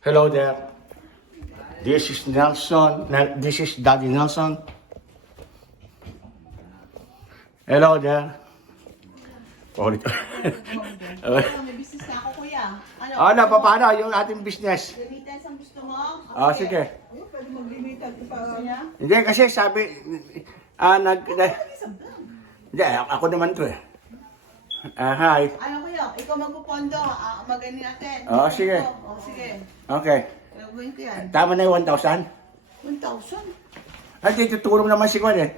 Hello there. This is Nelson. This is Daddy Nelson. Hello there. Ulit. May business na ako, kuya. Ano, paano yung ating business? Remittance ang gusto mo? Sige. Pwede mag-remittance pa. Gusto niya? Hindi, kasi sabi, hindi, ako naman to eh. Hi. Ano kuya, ikaw magpupondo. Mag-ano natin. Sige. Sige. Okay. Gawin ko yan. Tama na yung 1,000? 1,000? Ay, tutulong naman si Juan eh.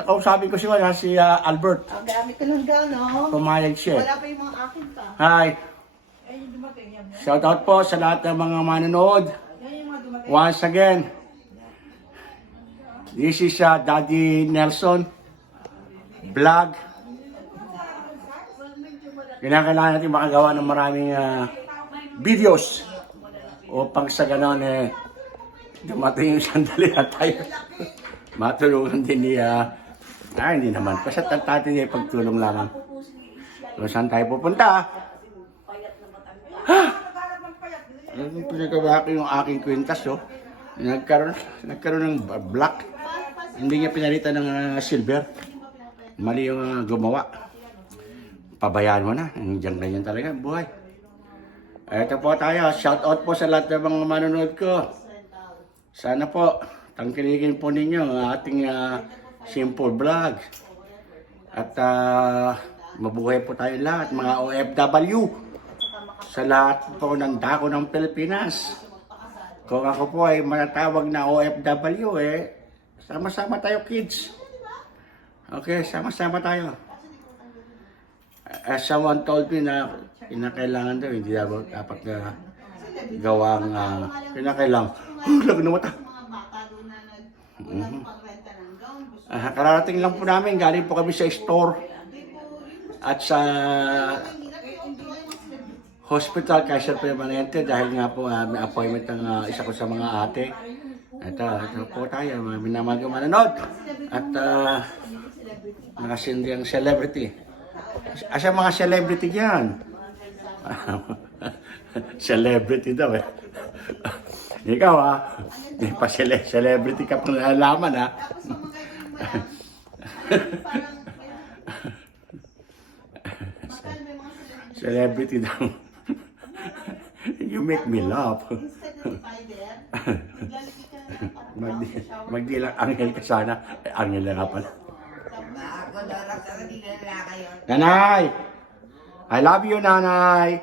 Kausapin ko si Juan, si Albert. Ang gamit ko lang daw, no? Pumayag siya. Wala pa yung mga akin pa. Hi. Ay, yung dumating yan. Shout out po sa lahat ng mga manonood. Yan yung mga dumating. Once again, this is Daddy Nelson vlog. Kinakailangan natin makagawa ng maraming videos upang sa ganon dumating yung sandali na tayo matulungan din ni hindi naman, basta natin yung pagtulong lamang. Kung saan tayo pupunta? Pinagawa ko yung aking kwintas, nagkaroon ng black. Hindi niya pinalitan ng silver. Mali yung gumawa. Pabayaan mo na. Ganyan talaga buhay. Ito po tayo. Shout out po sa lahat ng mga manonood ko. Sana po tangkilikin po ninyo ang ating simple vlog. At mabuhay po tayo lahat, mga OFW. Sa lahat po ng dako ng Pilipinas. Kung ako po ay manatawag na OFW sama-sama tayo kids. Okay, sama-sama tayo. As someone told me na kinakailangan daw, hindi dapat na gawang kinakailangan. Lag na mata. Kararating lang po namin, galing po kami sa store at sa hospital Kaiser Permanente dahil nga po may appointment ng isa ko sa mga ate. Ito po tayo, minamahal manonood at nakasindi ang celebrity. Asa mga celebrity yan? Celebrity daw eh. Ikaw may pa celebrity ka pang nalalaman Celebrity daw. You make me laugh. Magdilang angel ka sana. Angel na nga pala. Nanay! I love you, Nanay!